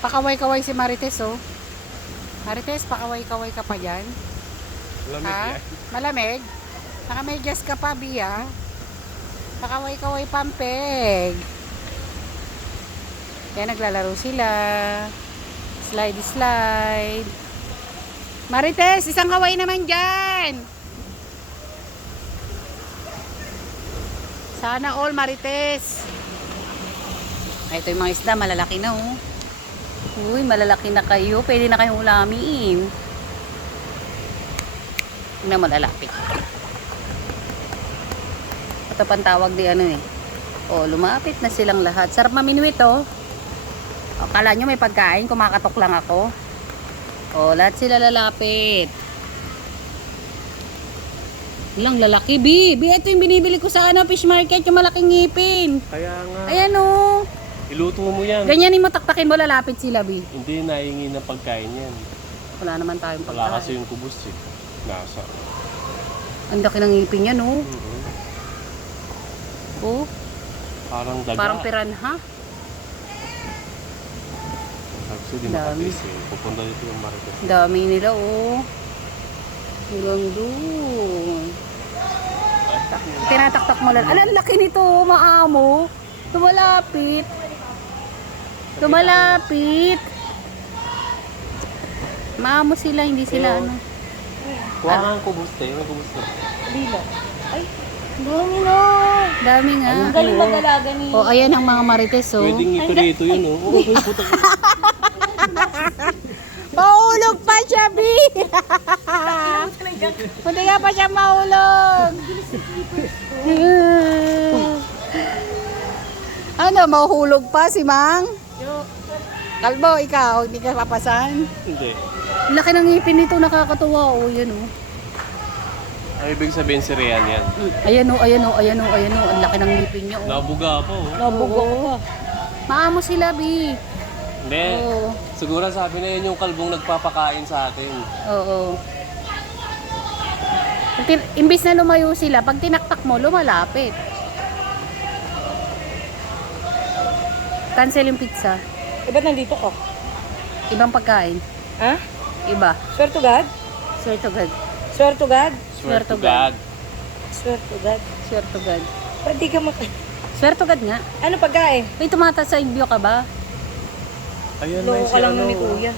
Pakaway-kaway si Marites, oh. Marites, pakaway-kaway ka pa dyan. Malamig Ha? yan. Malamig? Nakamedyas ka pa, Bia. Pakaway-kaway pampeg. Kaya naglalaro sila. Slide. Marites, isang kaway naman dyan. Sana all, Marites. Ay, ito yung mga isda, malalaki na, oh. Uy, malalaki na kayo. Pwede na kayong ulamin. Hindi na malalapit. Ito pang tawag di ano eh. Oh, lumapit na silang lahat. Sarap maminuit, oh. Akala nyo may pagkain, kumakatok lang ako. Oh, lahat sila lalapit. Ilang lalaki, Bi. Ito yung binibili ko sa fish market, yung malaking ngipin. Kaya nga. Ayan, oh. Iluto mo yan. Ganyanin mo, taktakin mo, lalapit sila, Bi. Hindi nahingi ng pagkain yan. Wala naman tayong Wala pagkain. kasi yung kubos eh. Nasa. Ang laki ng ngipin yan, oh. Oh, Parang daga. parang piranha. Kasi di Dami. makatis eh. Pupunta dito yung market. Dami nila, oh. Hanggang doon. Tinataktak mo lang. Alam, laki nito, maamo. Tumalapit. Maamo sila, hindi sila ano. Kuha nga ang kubos tayo. May kubos ka. Dila. Ay, dami na. Dami nga. Ang galing mag-alaga ni... Oh, ayan ang mga marites, oh. Pwedeng ito yun oh. Oo, puta ka. Mahulog pa siya, Bi! Hindi nga pa siya mahulog. Ano, mahulog pa si Mang? Kalbo, ikaw, hindi ka papasan? Hindi. Laki ng ngipin nito, nakakatuwa. Oh, yan oh. Ang ibig sabihin si Rian yan. Ayan oh. Ang laki ng ngipin niya, oh. Nabuga pa oh. Nabugo ka. Maamo sila, Bi. Hindi. Oo. Siguro sabi na yun yung kalbong nagpapakain sa atin. Oo. Imbis na lumayo sila, pag tinaktak mo, lumalapit. Cancel yung pizza. Ba't nandito ka? Ibang pagkain. Ha? Iba. Swear to God? Swear to God. Swear to God? Swear to God. Swear to God. Swear to God. Ba't di ka Swear to God nga. Ano pagkain? May tumata sa inyo ka ba? Ayan na Loko yung ka si lang ano. nun ni Kuya.